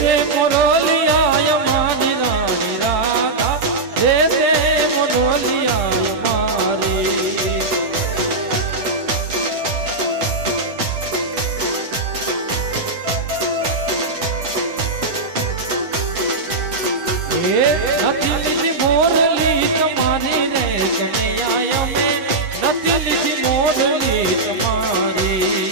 તે મોરલિયા મારી રાણી રાધા હે તે મોરલિયા મારી નથી લીધી મોરલી તમારી રે કનૈયા અમે નથી લીધી મોરલી તમારી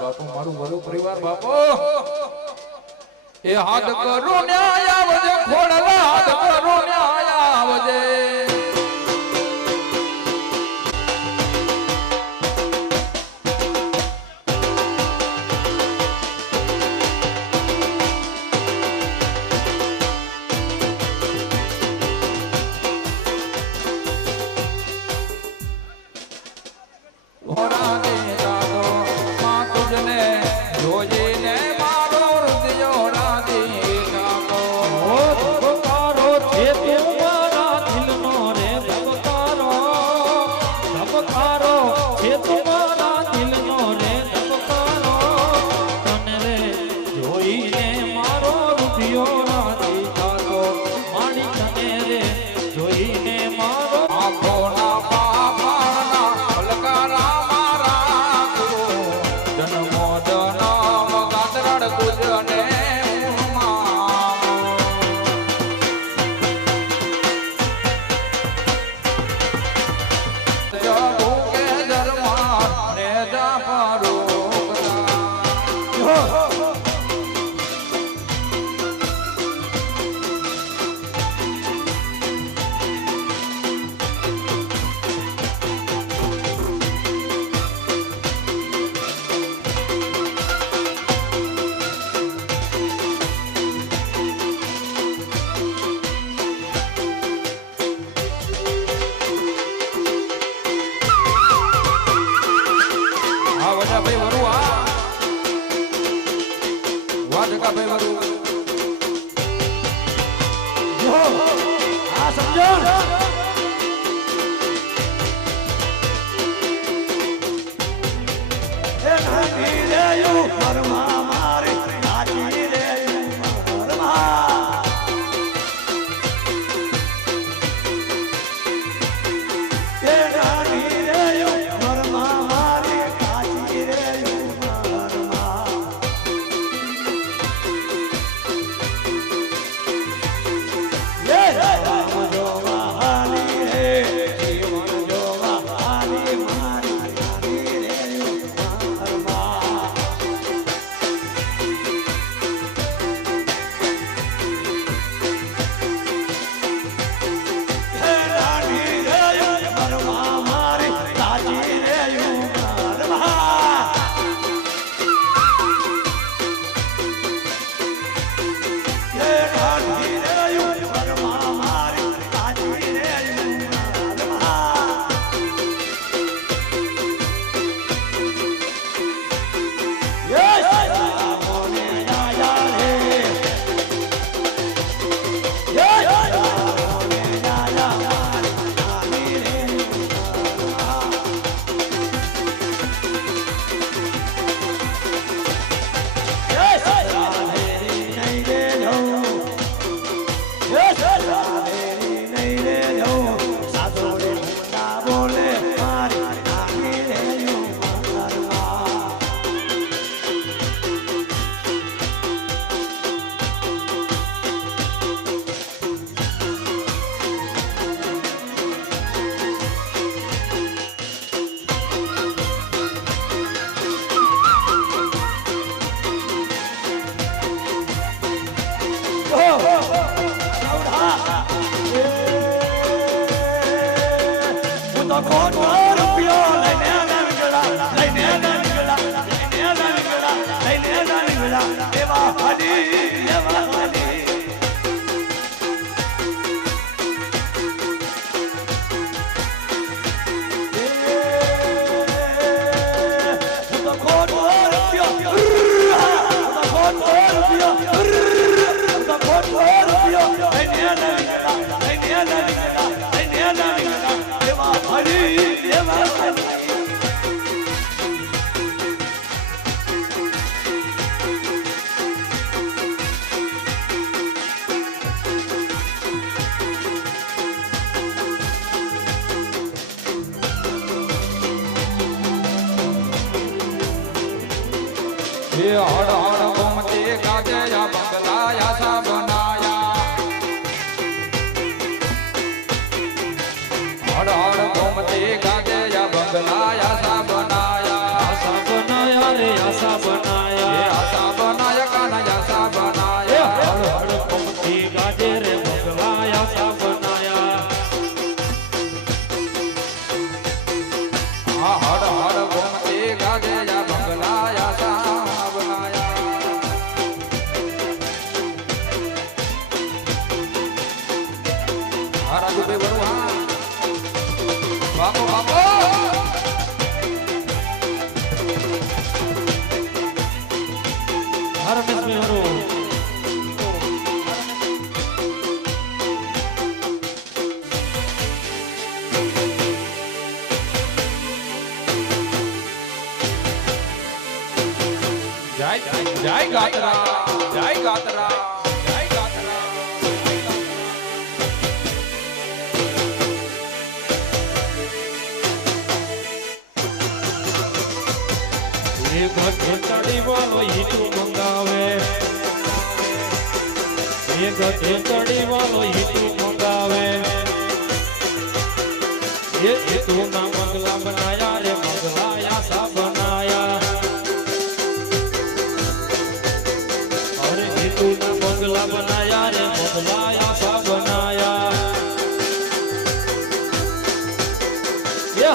બાપુ મારું મારું પરિવાર બાપો એ હાથ કરો ન્યાય આવજે ખોડલા હાથ કરો ન્યાય આવજે हड़ हड़ घूमते गाजे या बंगलाया सा बनाया हड़ हड़ घूमते गाजे या बंगलाया सा बनाया रे आशा बनाया कान्हा सा बनाया हड़ हड़ घूमते गाजे रे बंगलाया सा बनाया हड़ हड़ घूमते गाजे या बंगलाया सा बनाया राजू भाई बड़ू हाँ बापो बापो हर मिस में हो जय गातरा जय गातरा जय गातरा एक घेतड़ी वालो हीटू मंगावे एक घेतड़ी वालो हीटू मंगावे ये हीटू ना मंगला बनाया रे मंगला आशा बनाया और हीटू ना मंगला बनाया रे मंगला आशा बनाया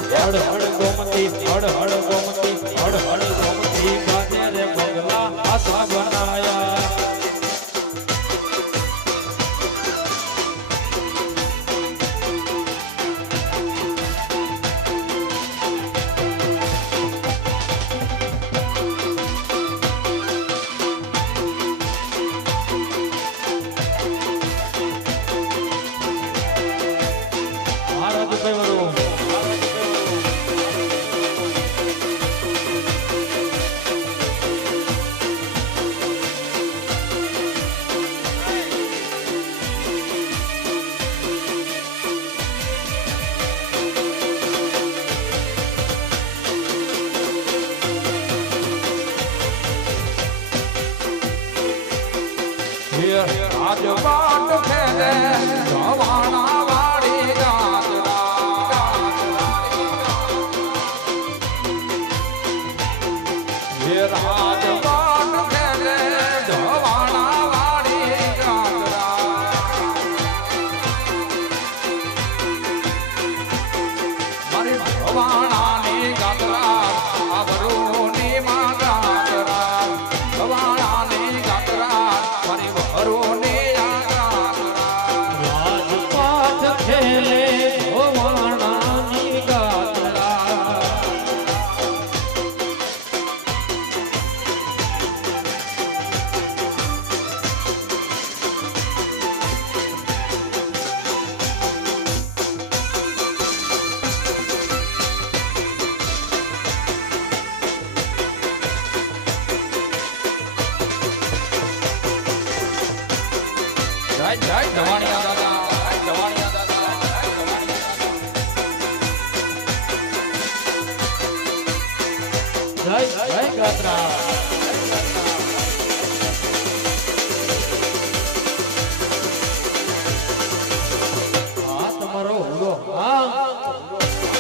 हड़ हड़ गोमती हड़ हड़ गोमती हड़ हड़ गोमती गाजे रे मंगला आशा बनाया महाराज भाई आज बाट खेले जवाना वाड़ी गातरा ये राज बाट खेले जवाना वाड़ी गातरा मारी जवाना नी गातरा अबरू नी मा गातरा जवाना नी गातरा मारी बहरू नी राजपाट खेले भवाना नी गातरा जय जय जवानिया दादा जवानिया दादा जय जय गातरा हाँ तुम्हारो हुलो हाँ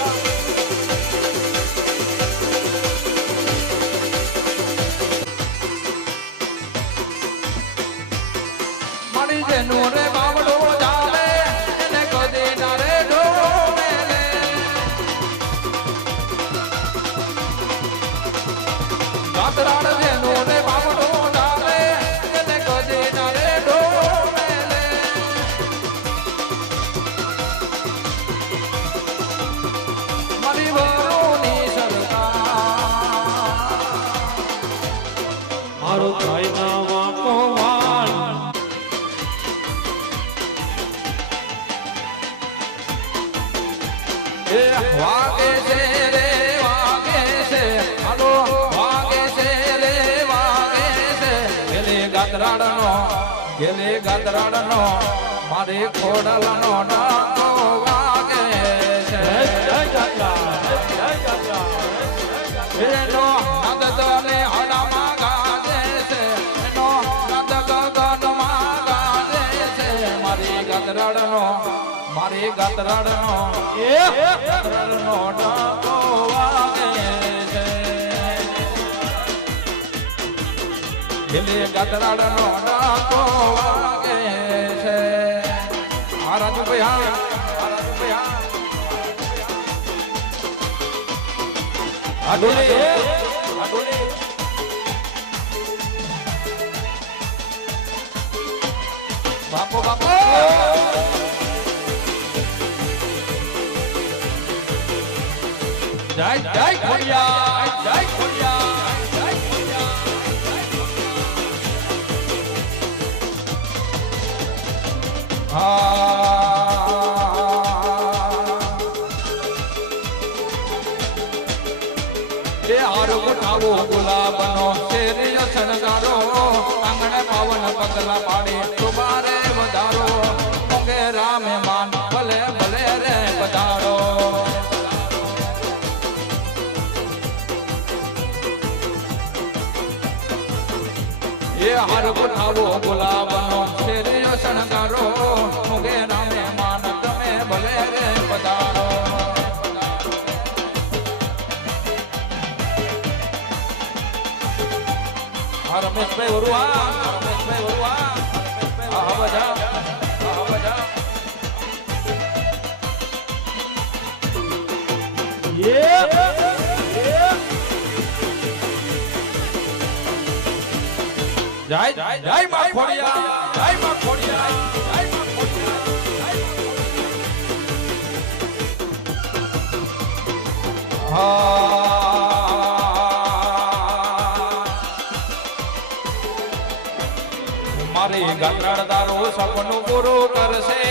मारी जेनु रे बावड़ो जावे ने कदी ना रे ढोने ले એ વાગે છે રે વાગે છે હાલો વાગે છે રે વાગે છે ગેલે ગાતરાડનો મારે ખોડલનો ડાકો વાગે છે એનો નંદ ને હડામાં ગાજે છે એનો નંદ ગગનમાં ગાજે છે મારી ગાતરાડનો ડાકો વાગે છે ગેલે ગાતરાડનો ડાકો વાગે છે આ રાજુભાઈ બાપો જય ખોડિયા આવો ગુલાબનો શેરીય શણગારો આંગણે પાવન પગલા પાડી સુબારે વધારો મોગે રામે માન ભલે ભલે રે પધારો એ હાર આવો ગુલાબનો શેરીય શણગારો મોગે રામે માન તમે ભલે રે પધારો રમેશભાઈ વરુઆ આહા બજા જય માં ખોડિયા મારી ગાતરાડદારો સપનું પૂરું કરશે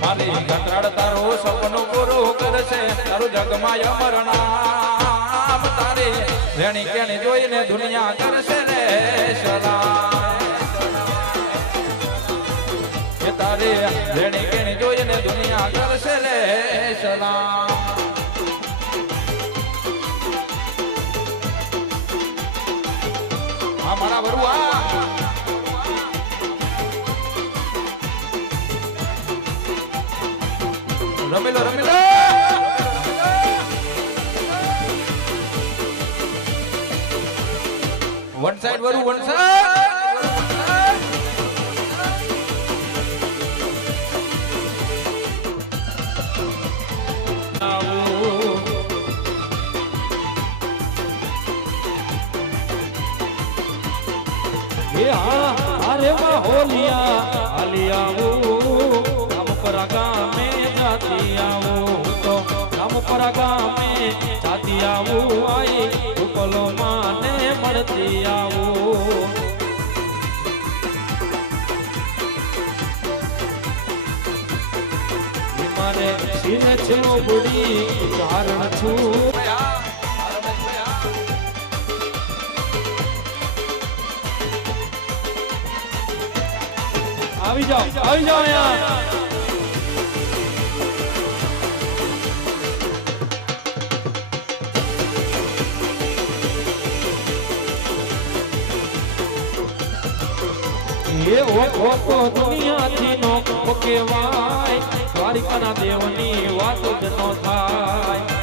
મારી ગાતરાડદારો સપનું પૂરું કરશે તારું જગમાં અમર નામ તારી રેણી કેણી જોઈને દુનિયા કરશે રે સલામ કે તારી રેણી કેણી જોઈને દુનિયા કરશે રે સલામ મારા વરુઆ રમેલો વન સાઈડ વરુ વન સાઈડ अरे होलिया आलिया रामपुरा गाँव में जाती तो रामपुरा गाँव में जाती आई उपलो माने मरती मारे सीने छो बुढ़ी कारण छू આવી જાઓ અહીંયા એ ઓ દુનિયાથી નો કહેવાય દ્વારિકાના દેવની વાત જ ન થાય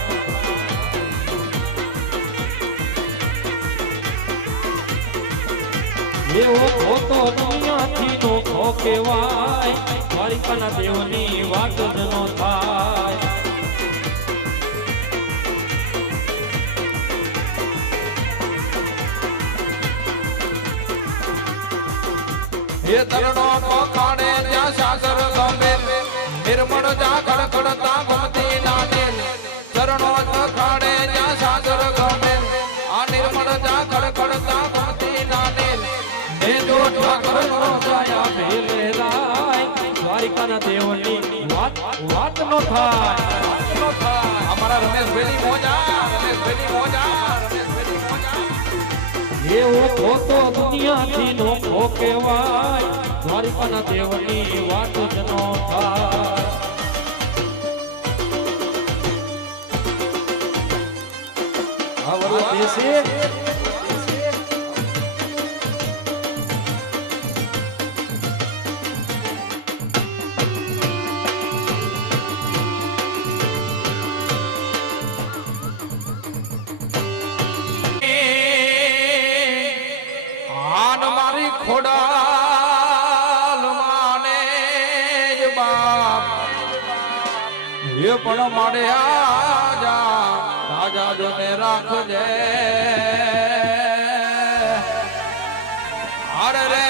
એવો તો દુનિયાથી નો કહેવાય દ્વારિકાના દેવની વાત જ ન થાય એ તરણો પખાડે જ્યાં સાગર ગમે નિર્મળ જા ખડખડતા ગમતી નાને તરણો પખાડે જ્યાં સાગર ગમે આ નિર્મળ જા ખડખડતા ગમતી નાને એ જો ઠાકર નો જાયા ભેલ દ્વારિકાના દેવની વાત નો થાય. અમારા રમેશભાઈની મોજા, રમેશભાઈની મોજા, રમેશભાઈની મોજા. એવો ખોટો દુનિયાથી નોખો કહેવાય, દ્વારિકાના દેવની વાત જ નો થાય. આ દેશે ખોડાલ માને જ બાપ એ પણ માડે આજા રાજા જોને રાખજે. અરે રે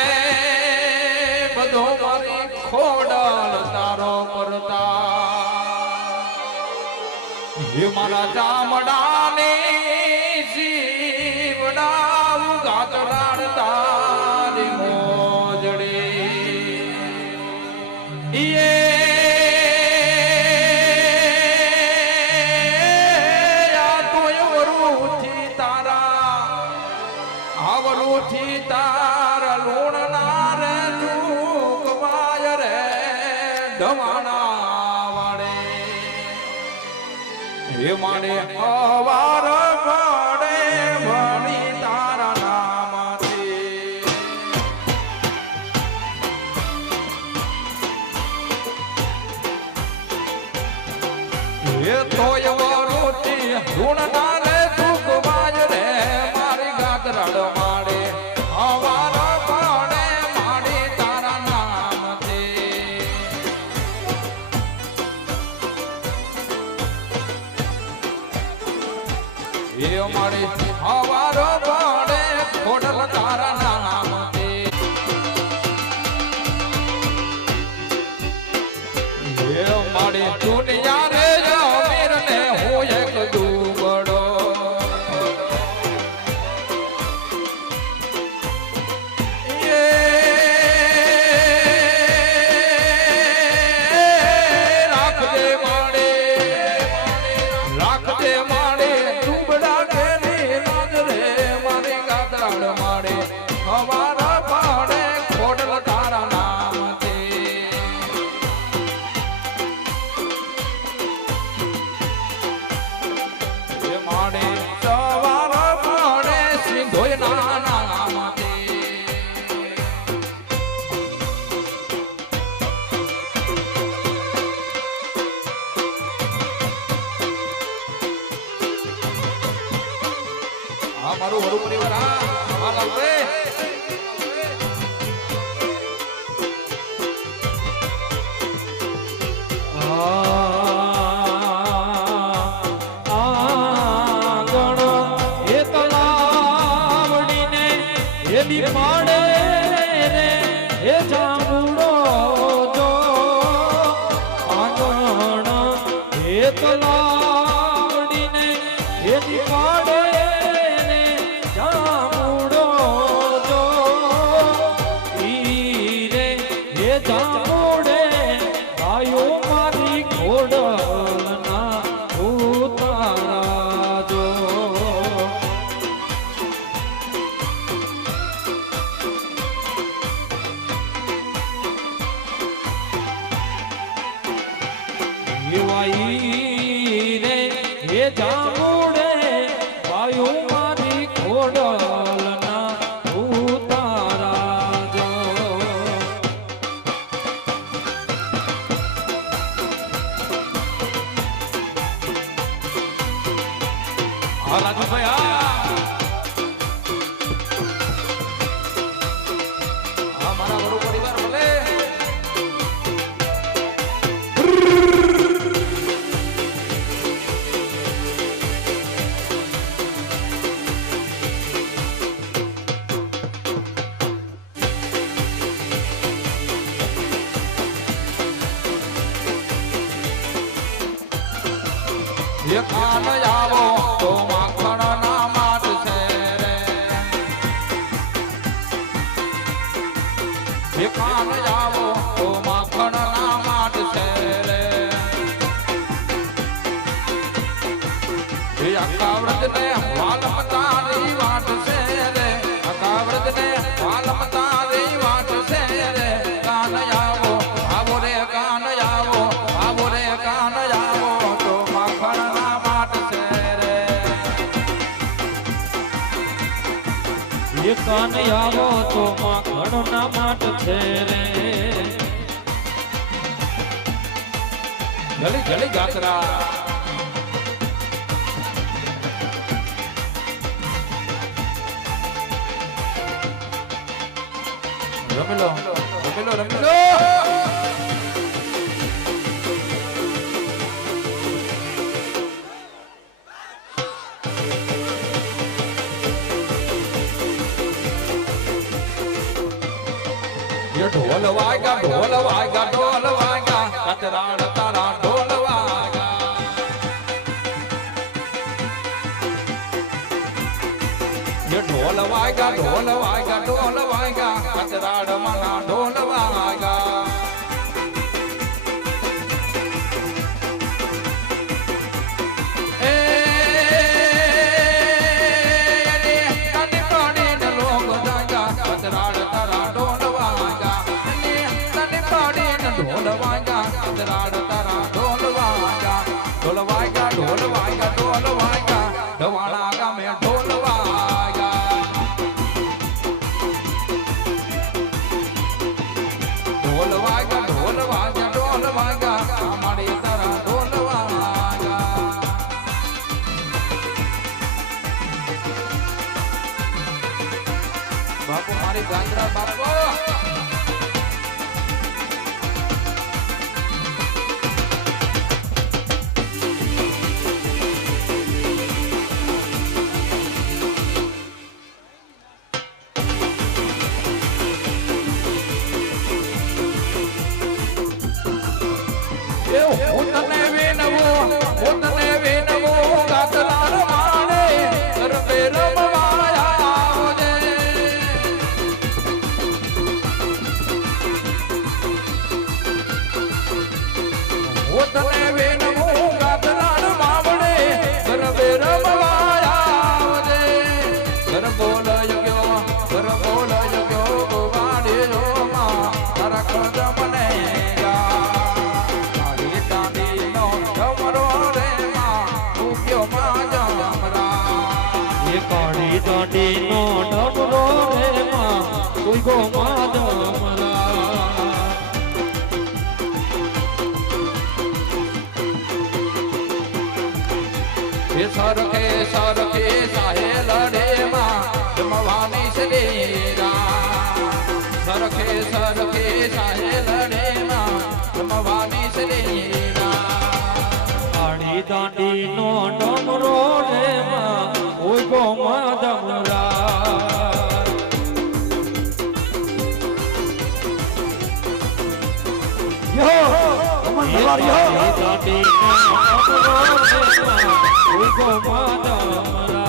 બધો મારી ખોડાલ તારો પરતા એ મારા ચામડાને જીવડાવું ગાતડાડતા તારા લૂણ ના રે ચૂકવાય રે ધમાણા વાળે હે માડે અવાર પડે ભણી તારા નામથી. એ તોય વરુચી લૂણ ના રે ચૂકવાય રે મારી ગાતરાડ માડે અવાર પડે માડી તારા નામથી. એ માડી અવાર પડે ખોડલ તારા નામથી. એ માડી દુનિયા રે અમીર ને હું એક દુબળો મારું વડું પરિવાર હા લાવશે. આંગણ એ તલાવડીને એની પાડે રે એ જાંબુડો જો. આંગણ એ તલાવડીને એની પાડે જામુડે વાયુ મારી ખોડલ ના ઉતારા જો. હા રાજુભાઈ હા મારા વડું પરિવાર બોલે. કાન આવો તો માખણ ના માટ છે રે. કાન આવો તો માખણ ના કાન આવો તો માખણ ના માટ છે રે જલી જલી ગાત્રા રમેલો રમેલો રમેલો ये ढोल वागा कतराड़ तारा ढोल वागा ये ढोल वागा कतराड़ मना ढोल वागा ढवाड़ा का में ढोल वागा हमारी तरह ढोल वागा बापू हमारी गांजरा बापू ઉતને વિનવો ગાતરાર માણે ગરબે રમવાયા આવજે ઉતને વિનવો ગાતરાર માવડે ગરબે રમવાયા આવજે ગર બોલયો ગોવાડે રોમા તારા કદમ ને કાળી દાંડી નો ડબરો રે માં કોઈ ગો માધમરા સરખે સાહેલ રે માં જમવાની શરીરા સરખે સાહેલ રે માં જમવાની શરીરા કાળી દાંડી નો ડબરો રે માં કોઈ ગો માધમરા દાંડી નો ડબરો રે માં કોઈ ગો માધમરા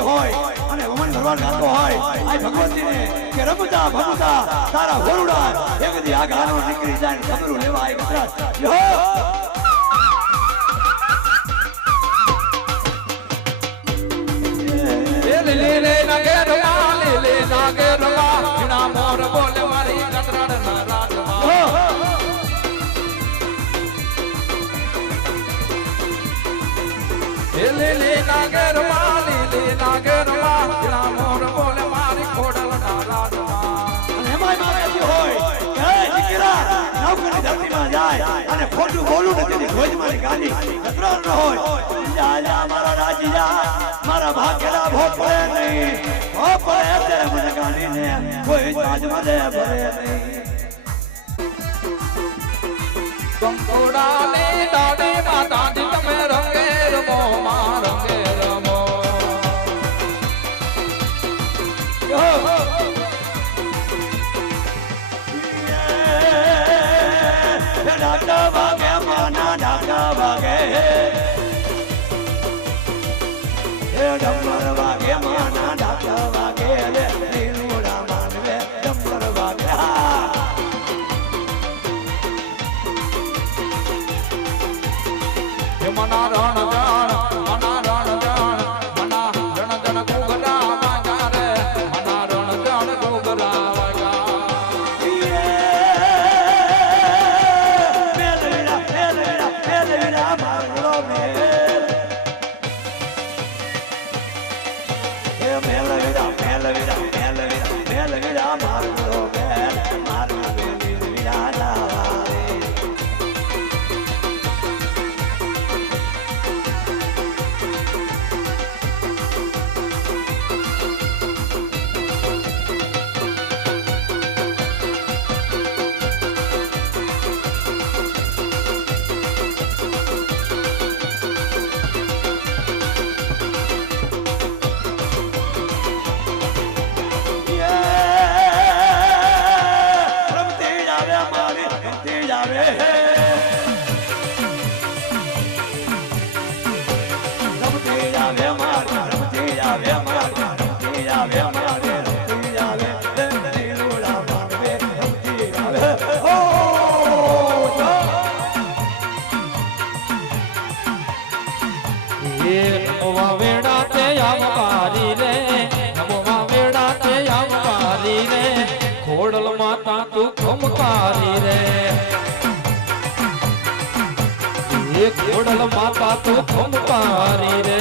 હોય અને અને વમન ભરવાડ ગાતો હોય આ ભગવતીને કે રમતા ભમતા તારા વરુડા એક દી આ ગાનો નીકળી જાય ને ખબરો લેવા એક રાત યો લીલે નાગેરમાં લીલે નાગેરમાં જીણા મોર બોલે મારી કતરાડ ના રાજમાં લીલે નાગેરમાં જીણા મોર બોલે મારી ખોડલ ના રાજમાં અને એમાંય માગતી હોય કે દીકરા નવકની ધરતીમાં જાય અને ખોટું બોલું ને તેની ભોજ મારી ગાડી કતરાર ન હોય જા જા મારા રાજીયા મારા ભાગેલા ભોપળે નહીં ભોપળે તે મને ગાડીને કોઈ તાજ મને ભરે નહીં કંકોડાની દાડી માં દાદી તમે રંગે રમો માં રંગે રમો ડાકા વાગે માના ડાકા વાગે હે ડમર વાગે માના ડાકા વાગે રે નીલુડા માનવે ડમર વાગે મના રણ જાણ મના રણ જણ ઘૂઘરા વાગા રે મના રણ જણ ઘૂઘરા વાગા મેલવીરા મારો મેલ હે મેલવીરા મારો મેલ મારો મેલવીરા ના ખોડલ માતા તું ખમકારી રે એ ખોડલ માતા તું ખમકારી રે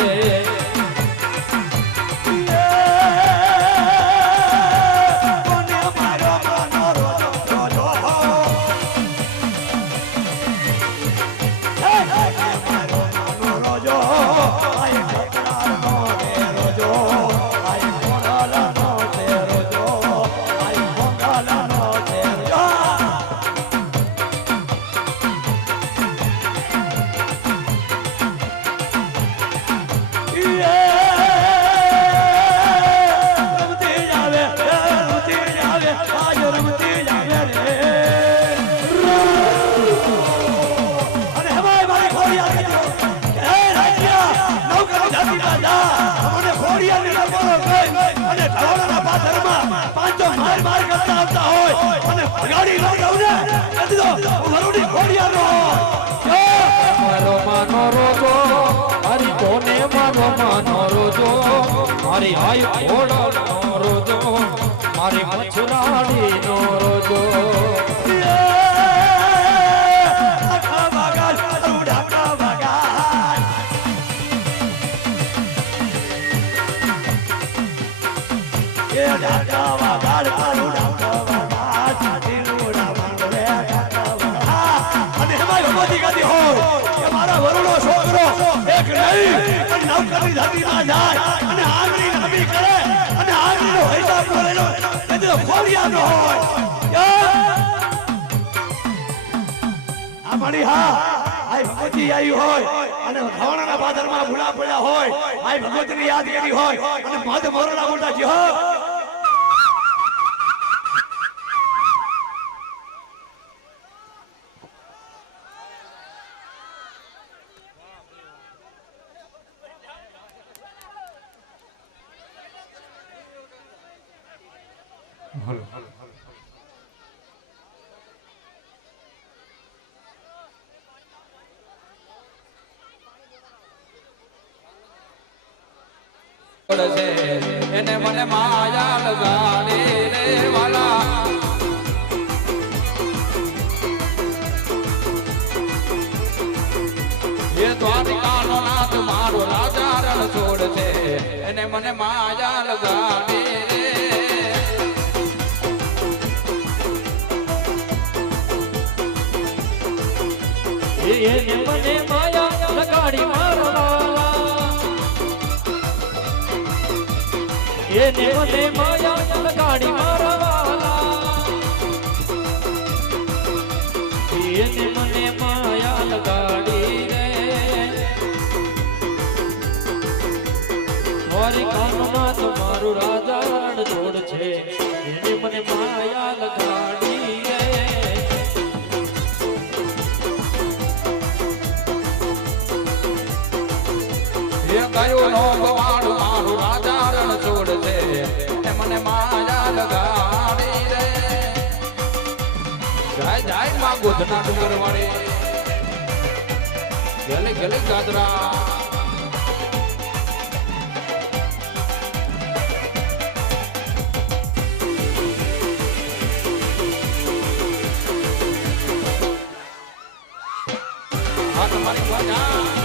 મારી આયુ ઘોડો રોજો મારી મછરાડી નો રોજો મારા વરુડો છોકરો એક નહીં નવકરની ધરતીમાં જાય અને આંગળી નમી કરે અને આંગળીનો હિસાબ કરેલો એટલે ખોડિયા નો હોય આ મળી હા આય ભગવતી આવી હોય અને ધવણાના પાદરમાં ભૂલા પડ્યા હોય આય ભગવતીને યાદ કરી હોય અને મધ મોરલા મોટા જી હો એને મને માયા લગાડી રે વાલા એ દ્વારિકાનો નાથ મારો રાજા રણ છોડ છે એને મને માયા લગાડી રે એને મને માયા લગાડી મારો એને મને માયા લગાડી મારા વાલા એને મને માયા લગાડી રે દ્વારિકાનો નાથ મારું રાજા રણ છોડ છે એને મને માયા લગાડી રે એ કયો નો ગવાડું મારું રાજા રણ છોડ છે એ મને માયા લગાડી રે જાય જાય માં ગોધના ડુંગર વાળી ગલે ગલે ગાદરા હા તમારી મજા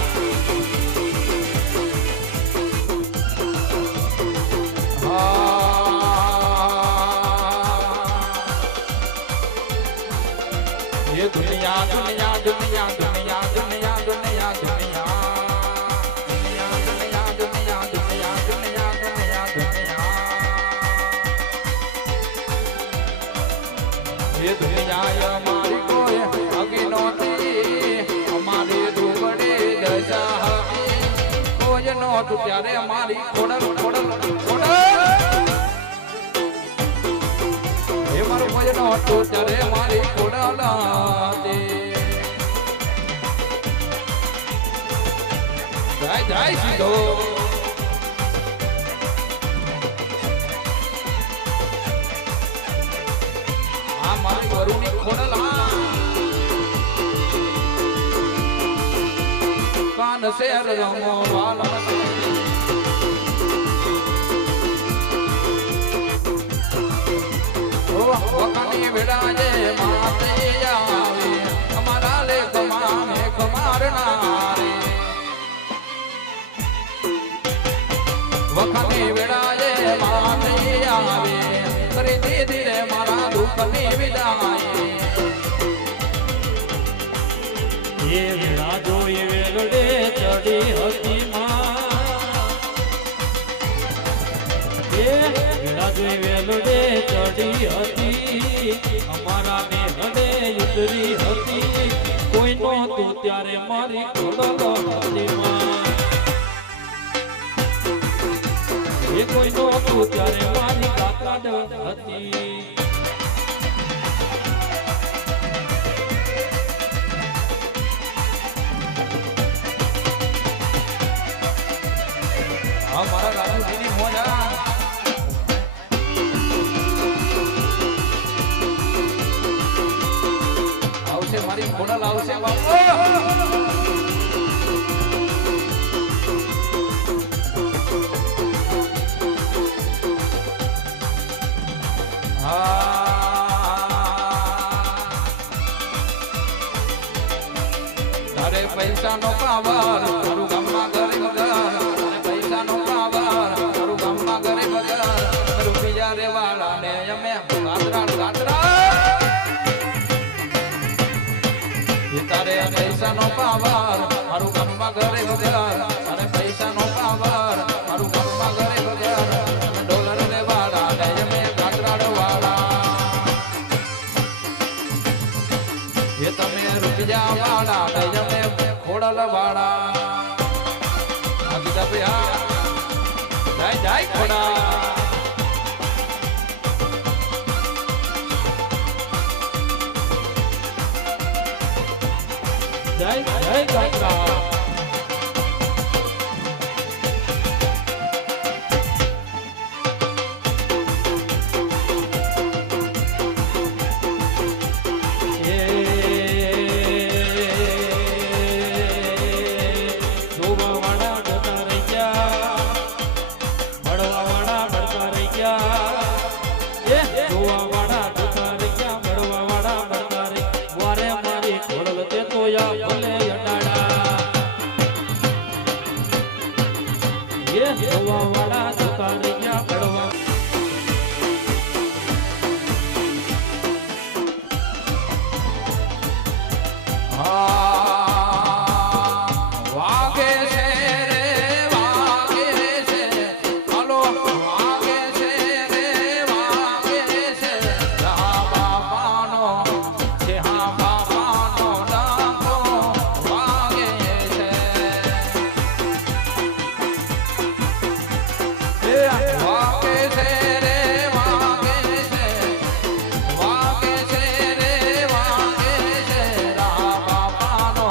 ये दुनिया दुनिया दुनिया दुनिया दुनिया दुनिया दुनिया दुनिया दुनिया दुनिया दुनिया दुनिया दुनिया दुनिया ये दुनिया हमारी कोई अगिनो हमारी दुबड़ी दशा कोई नो तू प्यारे हमारी खोड़ल खोड़ल खोड़ल મારું ભજન હતું ત્યારે મારી કોડાલા જાય જાય સીધો આ મારી વરુની ખોડલા કાન શેર રમો વાલા વખાની વિડાજે માતે આવે અમારા લેખમાં મેઘ મારનારે વખાની વિડાજે માતે આવે કરી દીધી રે મારા દુઃખની વિદાય એ વેળા જોઈ વેલડે ચડી હતી વેળા જોઈ વેલડે ચડી હતી અમારા ને હડે ઉતરી હતી કોઈ નહોતું ત્યારે મારી ખોડલમાં એ કોઈ નહોતું ત્યારે મારી કાકાડ હતી મારા ગાંધીની મોજા આવશે મારી ખોડલ આવશે બાપુ તારે પૈસા નો પાવર તારું ગામમાં ગરીબ ઘર પૈસા નો પાવર તારું ગામમાં ગરીબ ઘર રૂપિયા રે વાળા ને અમે ગાદરા ગાદરા તારે પૈસા નો પાવર મારું ગામમાં ગરીબ ઘર અને પૈસા નો પાવર મારું ગામમાં ગરીબ ઘર ડોલર રે વાળા ને અમે ગાદરા વાળા એ તમે રૂપિયા વાળા ને અમે ખોડલ વાળા આગળ જાય જાય ખોડા જય જય કાકા ઘોડલ તે તોયા ભલે અડાડા એ જોવા વાળા જતા રહ્યા પડવા વાગે છે રે વાગે છે હાલો વાગે છે રે વાગે છે રા બાપાનો છે હા બાપાનો ડાકો વાગે છે એ વાગે છે રે વાગે છે વાગે છે રે વાગે છે રા બાપાનો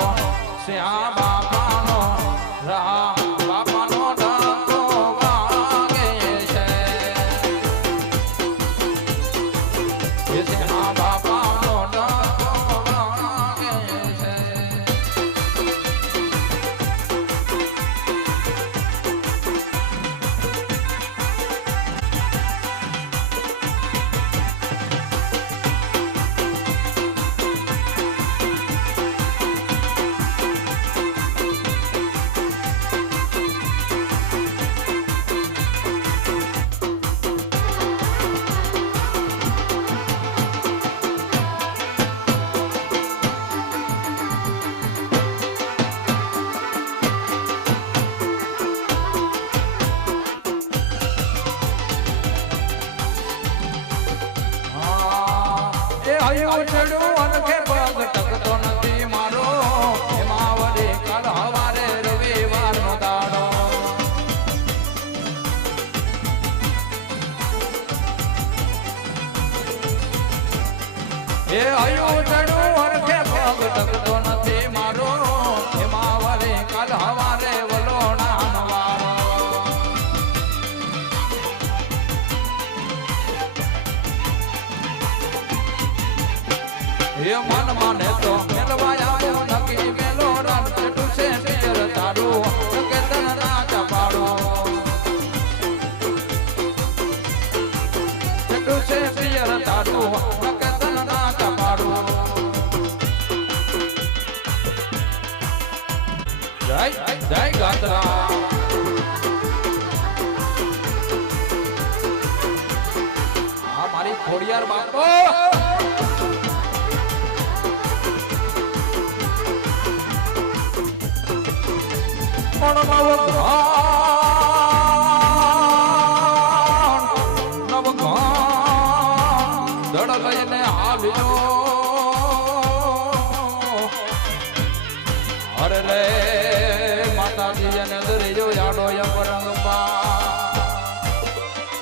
શ્યા બાપાનો રા બાપાનો ડંકો વાગે છે એ શ્યા બાપાનો ડંકો વાગે છે એ આયો ચડ્યો અનખે પગ ટકતો નથી મારો એમાં વડે કાલ હવારે રવિવારનો દાડો એ આયો ચડ્યો અનખે પગ ટકતો નથી મારો એમાં વડે કાલ હવારે વલોણાનો વારો એ મન માને તો મેલવાયા નકી મેલો રન ચટુ છે પિયર તારું કે તન ના પાડો ચટુ છે પિયર તારું કે તન ના પાડો જય જય ગાત્રા આ મારી ખોડિયાર બાપો દડ લઈને આવ્યો અરે રે માતાજી એને દરિયો યાડો યમરંગમાં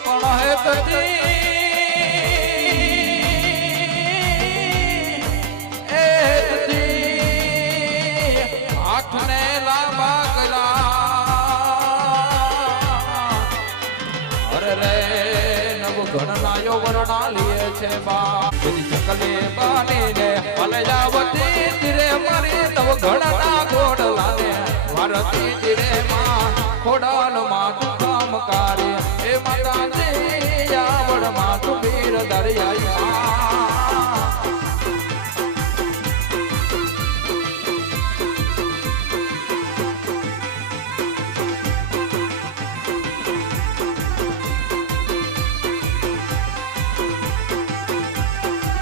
પણ હે તજી એ તજી આઠને લાંબા ઘણનાયો વરણાલીએ છે બા એની ચકલે બાનીને અલજાવતી તીરે મારી નવ ઘણના ગોડલાને ભારતી તીરે માં ખોડાલ માં તું કામ કારે એ માતાજી આવડ માં તું વીર દરિયાઈ માં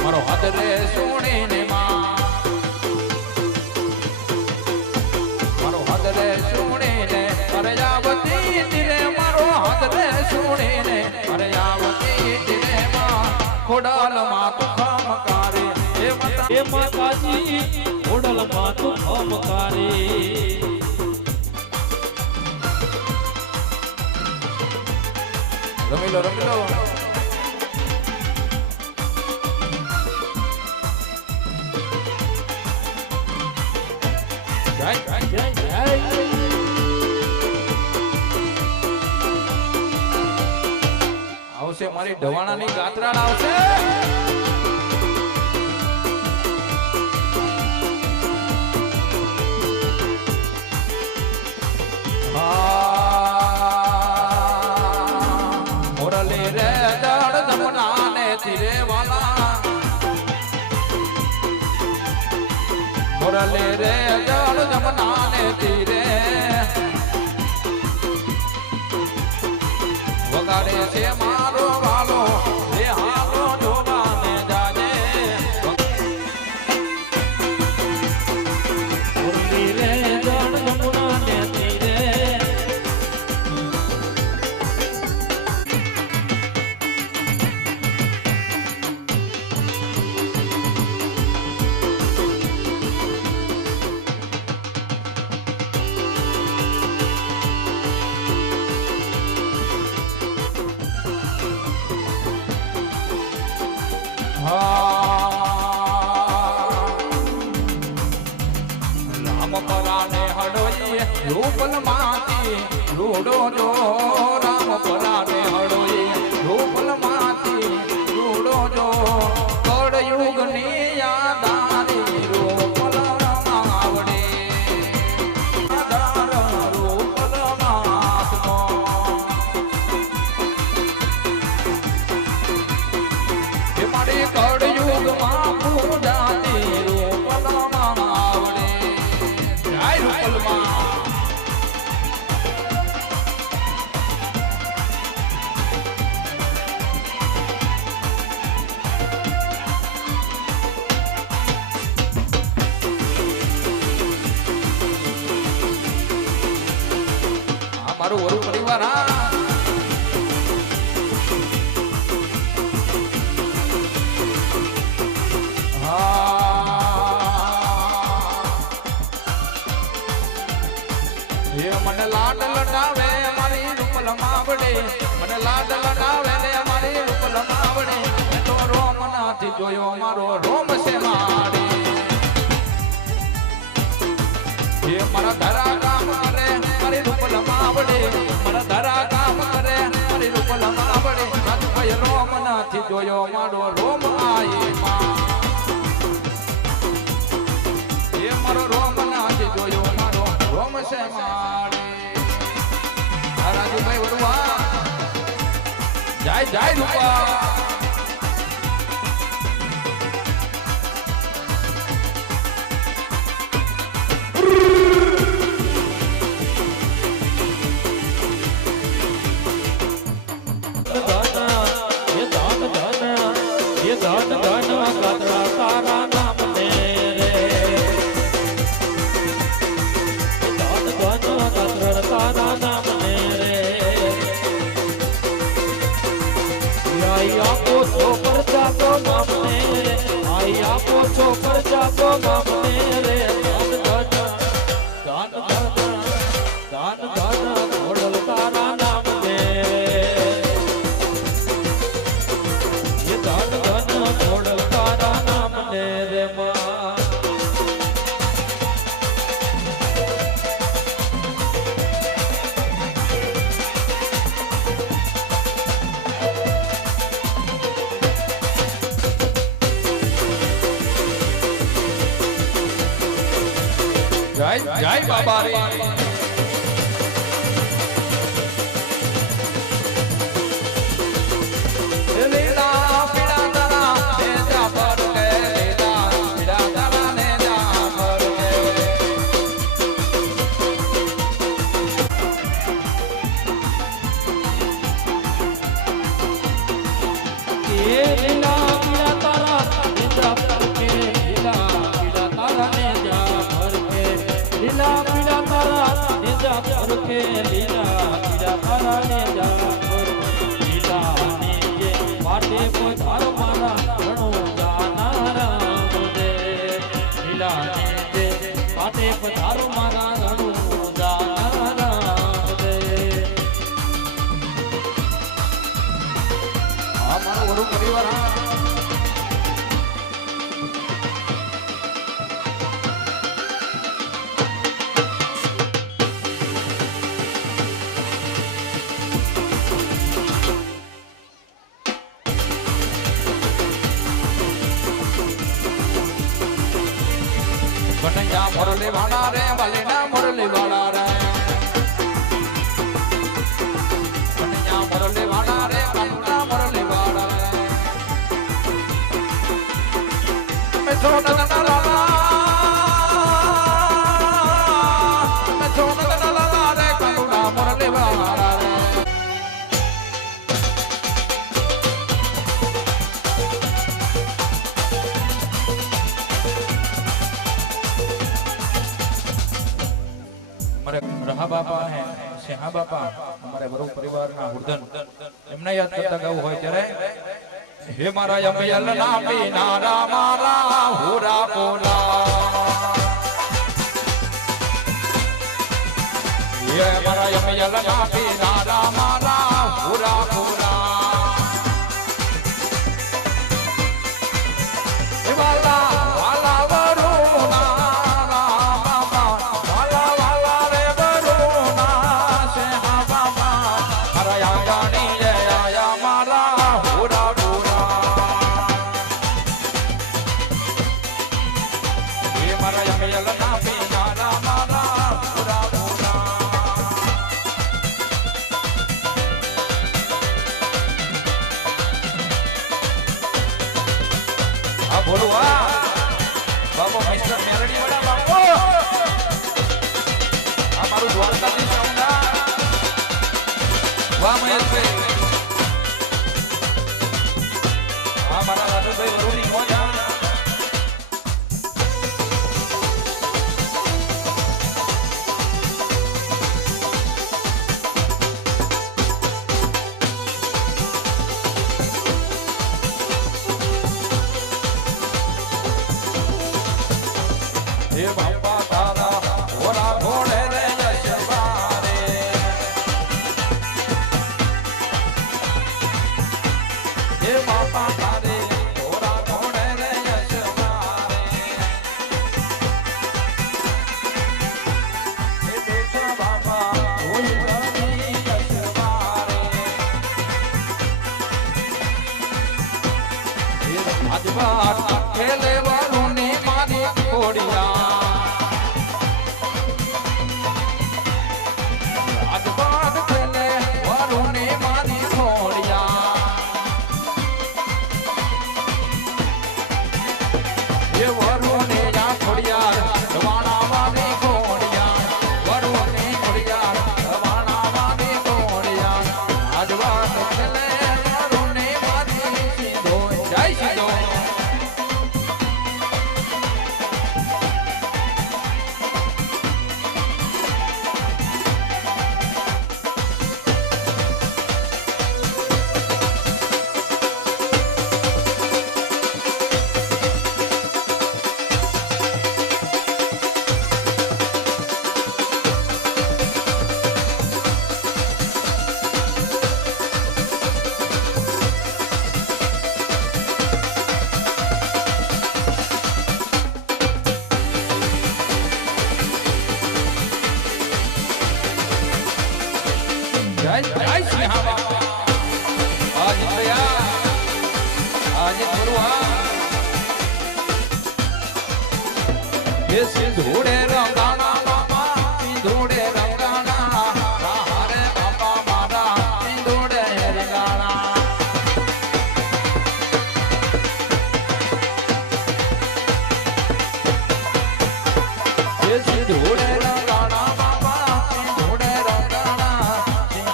મારો હાથ રે સુણીને માં મારો હાથ રે સુણીને અરે આવતી તીરે મારો હાથ રે સુણીને અરે આવતી તીરે માં ખોડાલ માં તું ખમકારે એ માતાજી ઘોડલ માં તું ખમકારે રમી લો જય જય જય આવશે મારી ઢવાણાની ગાત્રા આવશે મોરલી રે દડ જમના ને તીરે વાલા મુરલી રે જળ જમના ને તીરે વગાડે છે મારો વાલો રે હાલો જોવાને જાજે મુરલી રે જળ જમના ને તીરે રામ પરાને હડોઈ રૂપલ માતી રૂડો જો રામ પરાને હડોઈ રૂપલ માતી રૂડો જો કળયુગ ની યાદારી રૂપલ આવડે આધાર રૂપલ માતનો એ મારી કળયુગમાં પૂજાતી રૂપલમાં આવડે જય રૂપલમાં આ મારું વરુ પરિવાર મને લાડ લડાવે મારી રૂપલ માવડે મને લાડ લડાવે રે મારી રૂપલ માવડે મેં તો રોમ નાથી જોયો મારો રોમ છે માડે એ મારા ધરા કામ કરે મારી રૂપલ માવડે મારા ધરા કામ કરે મારી રૂપલ માવડે આજ ભાઈ રોમ નાથી જોયો મારો રોમ આયે માં એ મારો રોમ નાથી જોયો મારો રોમ છે માડે રાજુભાઈ વડવા જય જય રૂપા જય જય બાબા રે લીલા પીડા તારા ને જા પર કે લીલા પીડા તારા ને જા પર કે લીલા પીડા તારા ને જા પર કે લીલા પીડા તારા ને જા પર કે લીલા પીડા તારા ને જા પર કે લીલા પીડા તારા ને જા પર લીલા ને જે માટે પધારો મારા ઘણો જાનારા મુજે લીલા ને જે માટે પધારો મારા ઘણો જાનારા મુજે આ મારો વડો પરિવાર કનૈયા મુરલી વાળા રે વાલીના મુરલી વાળા રે કનૈયા મુરલી વાળા રે કાનુડા મુરલી વાળા રે મેં સોના ના લાલા हमारे रहा बापा है सिंहा बापा हमारे बरो परिवार ना हुर्दन एमने याद करता गाव होय त्यारे हे मारा यमयल ना पीनारा मारा हुरा पोला ये मारा यमयल ना पीनारा मारा हुरा पोला हे वाला वाला वरुणा रामा वाला वाला रे वरुणा सिंहा बाबा मारा या गानी जय आया मारा हुरा पोला ये मारा यमयल ना पीनारा मारा हुरा पोला बोलो बाबो मिस्टर मेलडी वाला बाबो हमारू द्वारकाधीश आऊंगा वाह महेश भाई हमारा राजू भाई वरुणी हो जा हे बाबा तारा ओरा घोड़े रे यशवारे हे बाबा तारे ओरा घोड़े रे यशवारे हे बेटा बाबा कोई नहीं यशवारे हे राजवाट खेले वरुणी मारी घोड़िया राजवाट खेले वरुणी मारी घोड़िया ये वरुणी या घोड़िया रवाना वाली घोड़िया वरुणी घोड़िया रवाना वाली घोड़िया राजवाट खेले वरुणी मारी सीधो जय सीधो जय जय सिंहा बाबा आज भैया आज गुरुआ ये सिंधुड़े रंगाना बाबा सिंधुड़े रंगाना हरे बाबा मारा सिंधुड़े रंगाना ये सिंधुड़े रंगाना बाबा सिंधुड़े रंगाना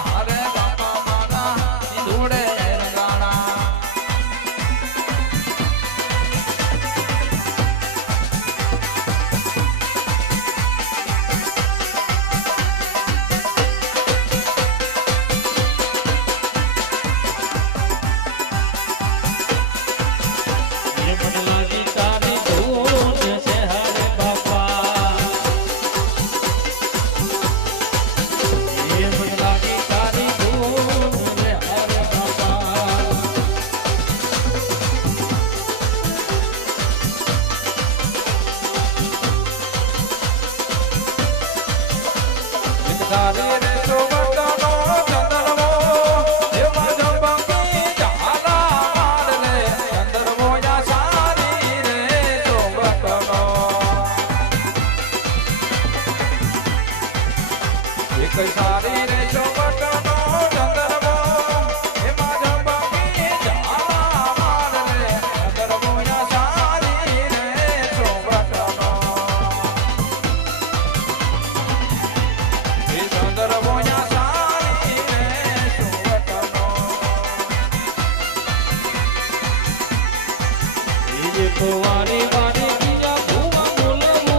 हरे बाबा मारा सिंधुड़े रंगाना ये मन लागी तारी धून से हरे बाबा ये मन लागी तारी धून से हरे बाबा विचारे रे सोबतनो चंदनमो देवा जंबकी जाला मारले चंदनमो या सारी रे सोबतनो एक सारी रे सोबतनो चंदनमो देवा जंबकी जाला मारले चंदनमो या सारी रे सोबतनो सुंदर बोया सारी रे सुवतनो ये कुंवारी वारी किया भूमा बोलमू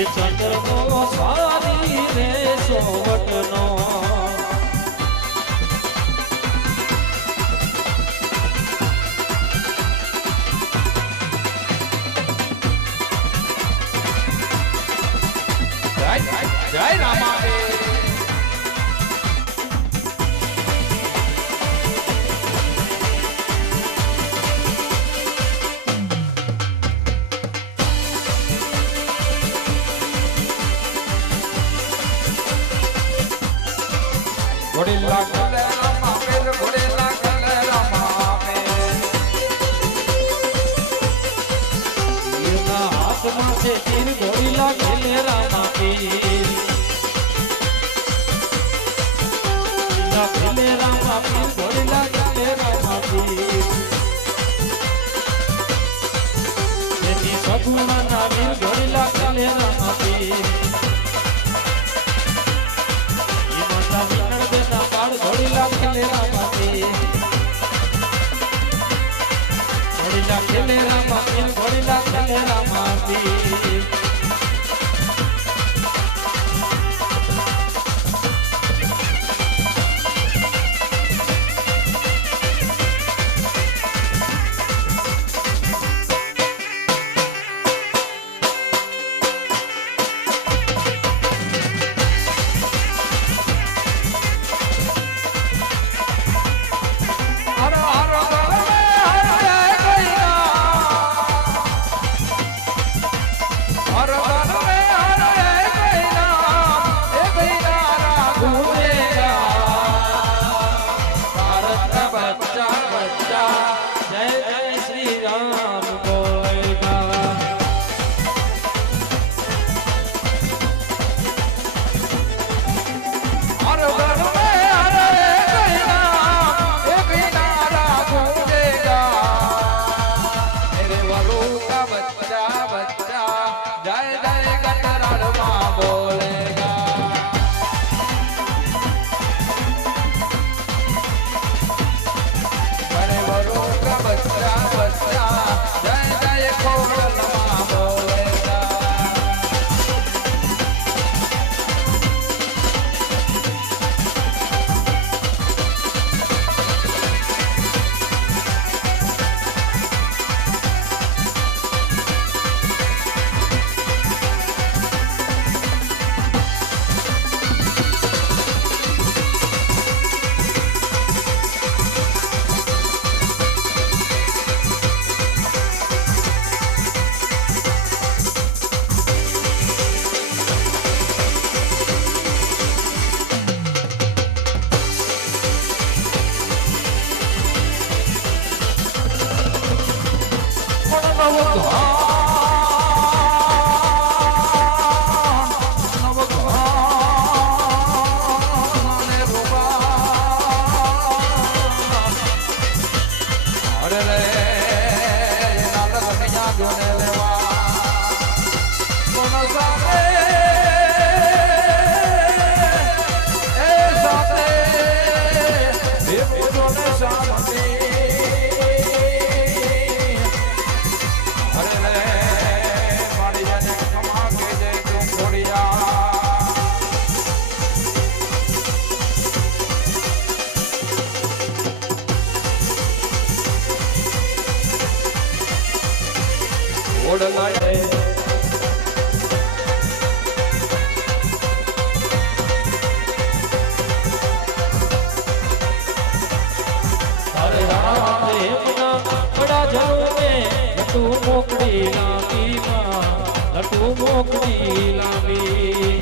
એ ચંદ્રનો સારી રે સોવટનો જય રામાદેવ ઘોડીલા કલે રામા પેર ઘોડીલા કલે રામા પેર એના હાથમાં છે તીર ઘોડીલા ખેલે રામા પીર ખેલે રામા પીર ઘોડીલા ખેલે રામા પીર એની સગુણાના વીર ઘોડીલા ખેલે રામા પીર ઘોડીલા ખેલે રામા પીર ઘોડીલા ખેલે રામા પીર ઘોડીલા ખેલે રામા પીર મોકળી લાવી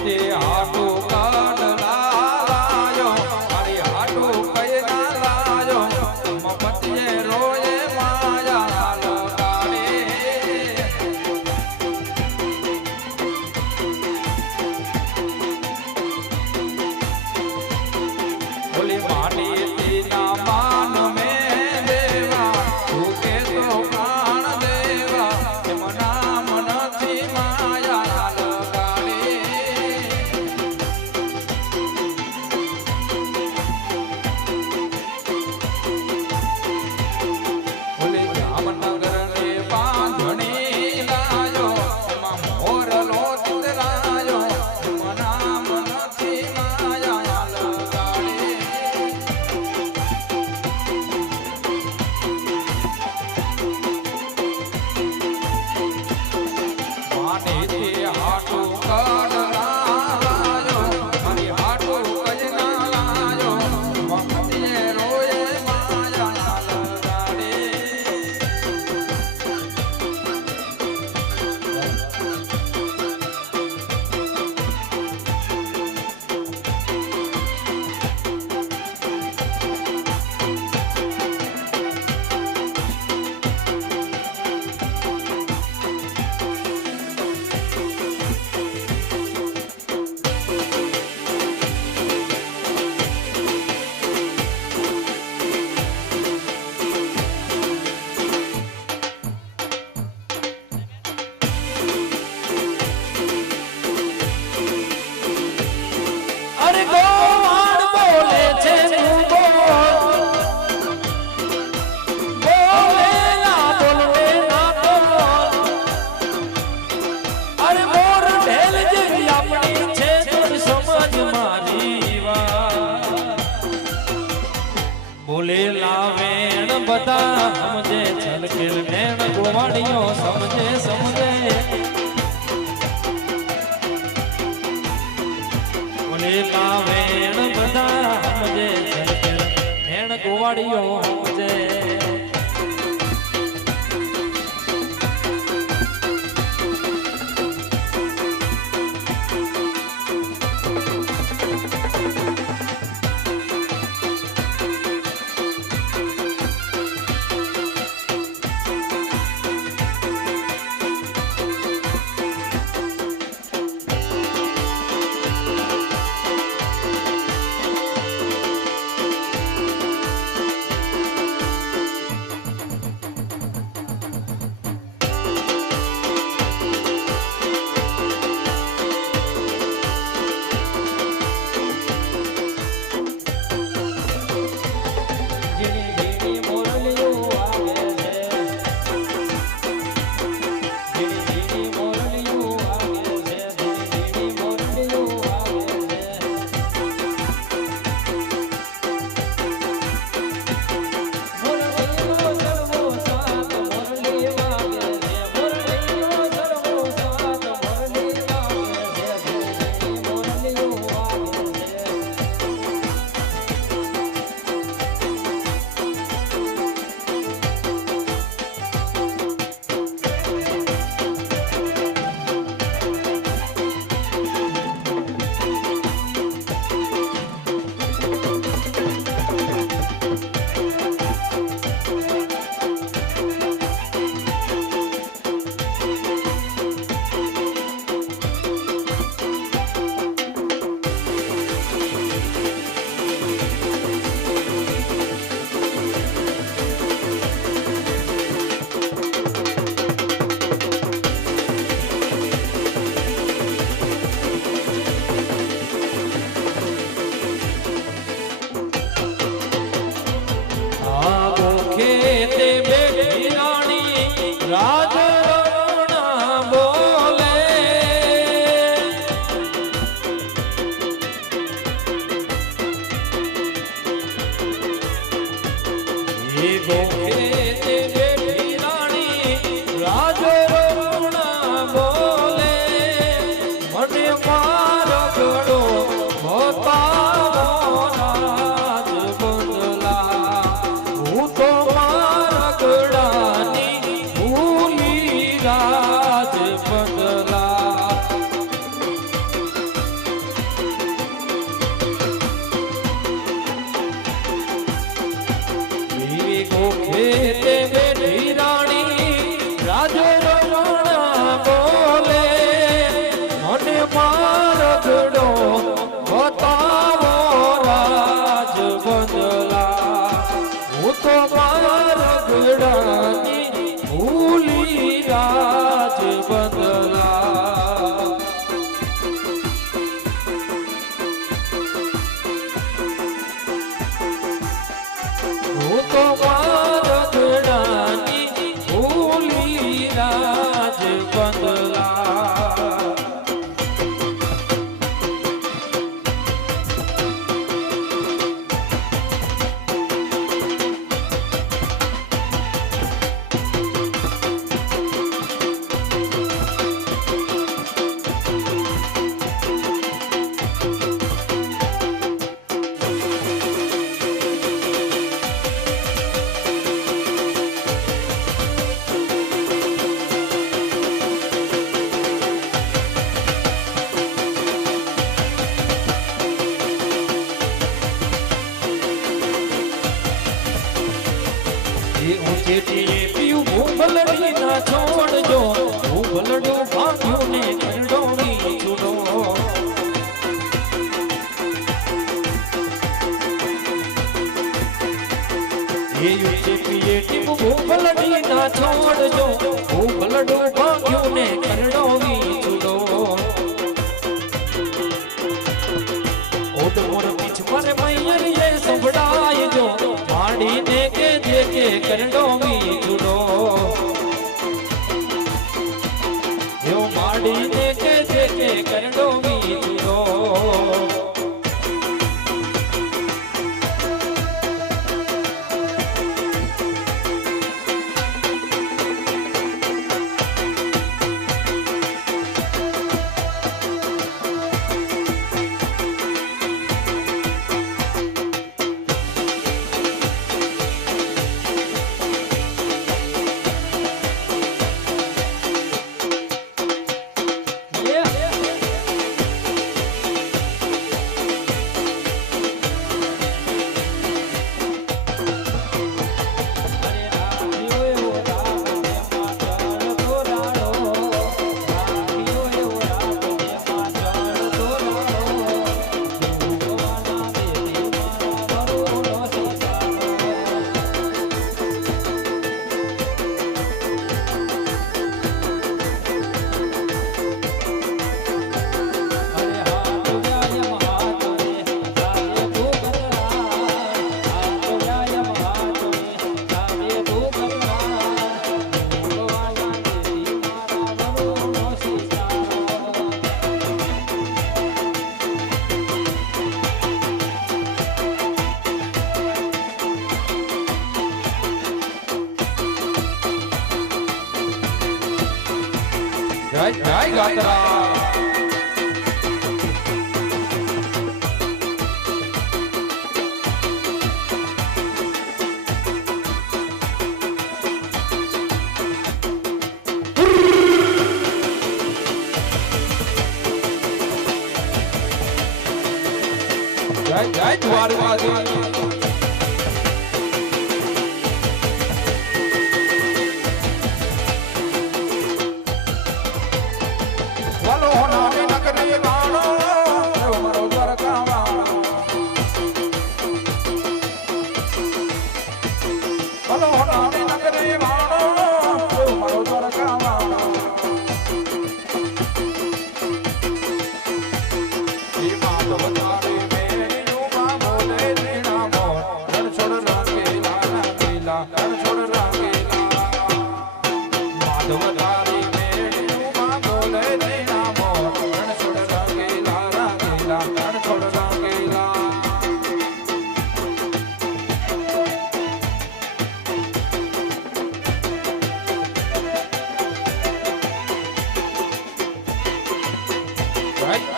તે હાટુ કાન લાયો મારી હાટુ કઈ ના લાયો મમતીએ રોયે માયા લગાડે બોલી માડી તેના માન મેં દેવા તું કે તો પ્રાણ દેવા એમ નામ નથી માયા લગાડે બોલે જામનગર ને બાંધણી લાયો એમાં મોરલો ચિતરાયો એમ નામ નથી માયા લગાડે માની તે હાટુ કાન લાયો મારી હાટુ કઈ ના લાયો મમતીએ રોયે માયા લગાડે અરે ગોવાળ બોલે છે તું બોલ બોલેલા બોલને ના બોલ અરે મોર ઢેલ જેવી આપણી છે થોડી સમજ મારી વાત બોલેલા વેણ બધા સમજે છલકેલ નેણ ગોવાળીઓ સમજે સમજે બોલેલા વેણ બધા સમજે છલકેલ નેણ ગોવાળીઓ સમજે ભૂલી બંધલા પીયું ભૂંભલડી ના છોડજો ભૂંભલડો ભાગ્યો ને કરડોની ચૂડો ભૂંભલડી ના છોડજો ભૂંભલડો ભાગ્યો ને કરડોની ચૂડો ઓટ મોર પીછ મારે મૈયરીએ સંભળાય જો માંડીને કે દેખે કરડોમી જુડો જો માંડીને કે દેખે કરડોમી જુડો જય જય ગાત્રા જય જય દ્વારકાધીશ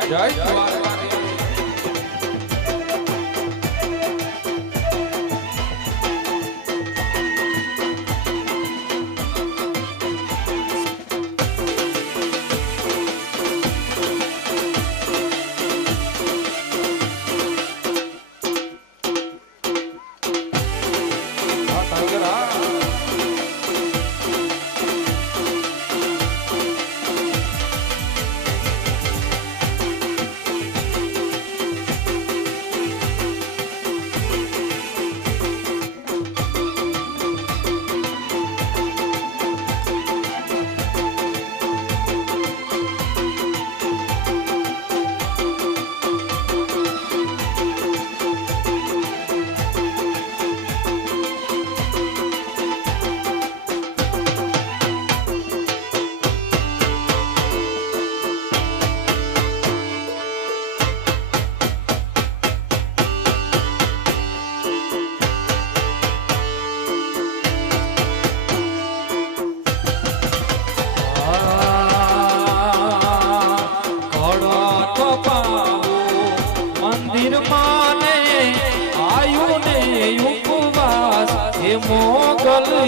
જય દ્વારકાધીશ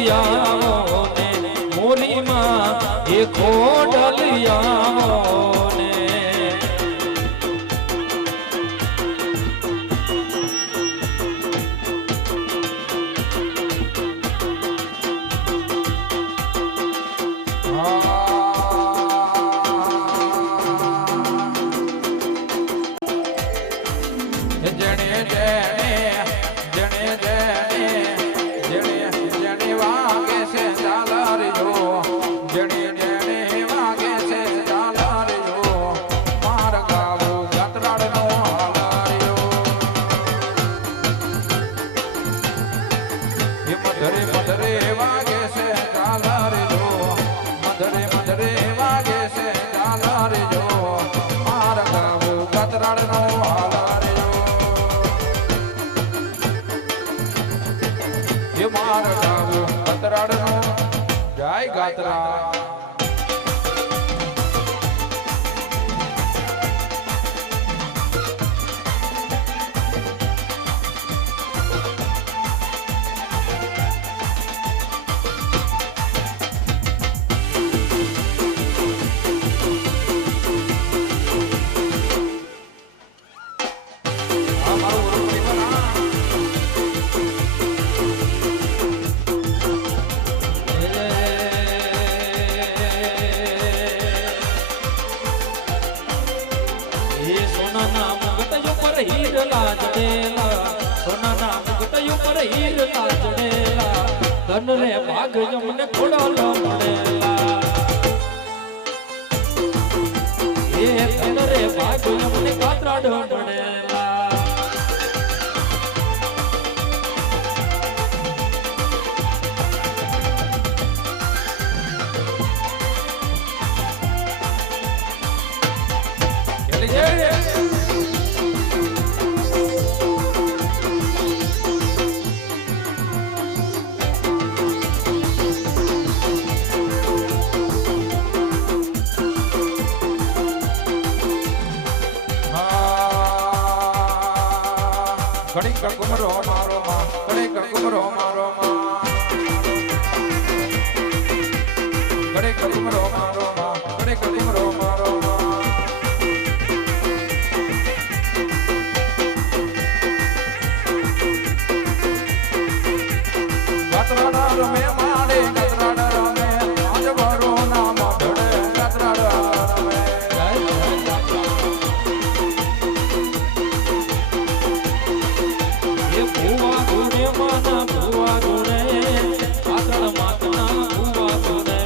ખોડલિયાઓ ને મોરીમાં એ ખોડલિયાઓ ને જય ગાત્રા સોનાના મુગટ ઉપર હીરલા જડેલા ધન રે ભાગ જમને ખોડલો મળેલા એ ધન રે ભાગ જમને કાતરાડો મળેલા ઘડીક કુમરો મારો માં ઘડીક કુમરો મારો માં ઘડીક કુમરો મારો માં ઘડીક કુમરો મારો માં ગતરાડા રમે માડે ગતરાડા રમે આજ ભરો નામ ધડે ગતરાડા રમે ભુવા ગુણે માના ભુવા ગુણે પાતળ માતના ભુવા ગુણે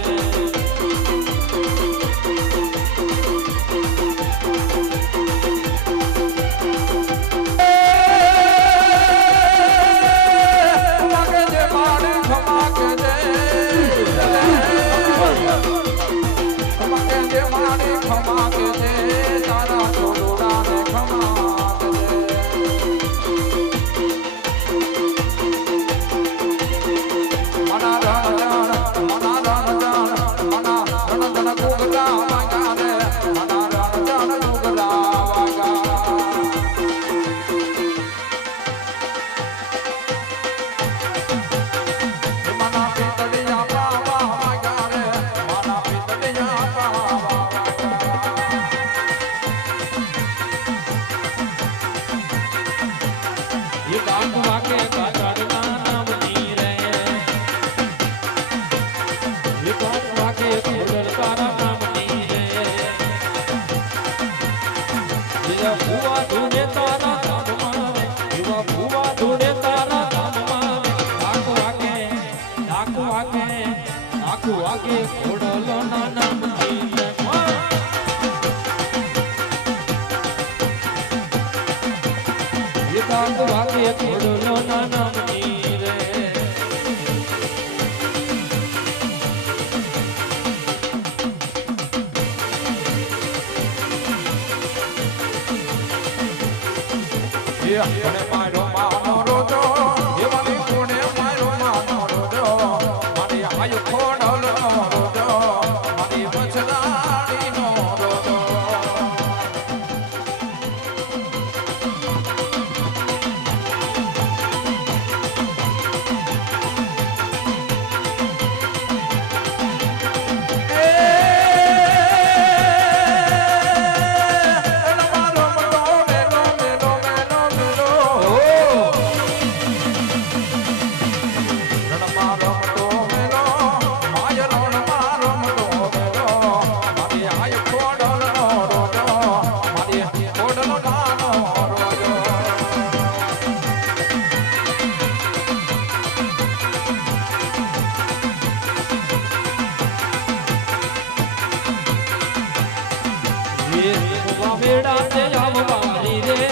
એ રમવા મેળા તે આવવારી રે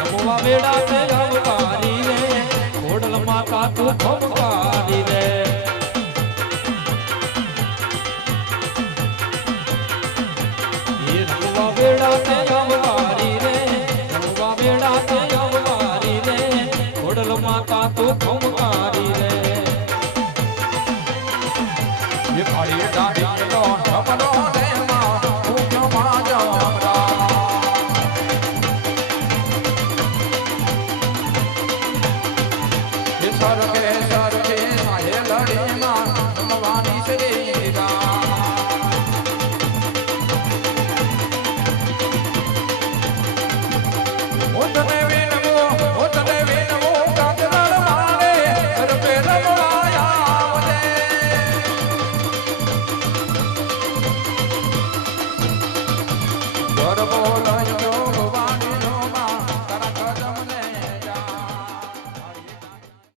રમવા મેળા તે આવવારી રે ઘોડલ માતા તું ખમકારી રે એ રમવા મેળા તે આવવારી રે રમવા મેળા તે આવવારી રે ઘોડલ માતા તું ખમકારી રે એ ફાડી દાદીનો સપનો રે માં ભૂખ્યો માં જમરા એ સરખે સરખે સાહે લડીમાં રમવાની શ્રી રામ ઉતને વિનમો કાંતર મારે ઘર પે રમવાયા આવજે ઘર બોલાયો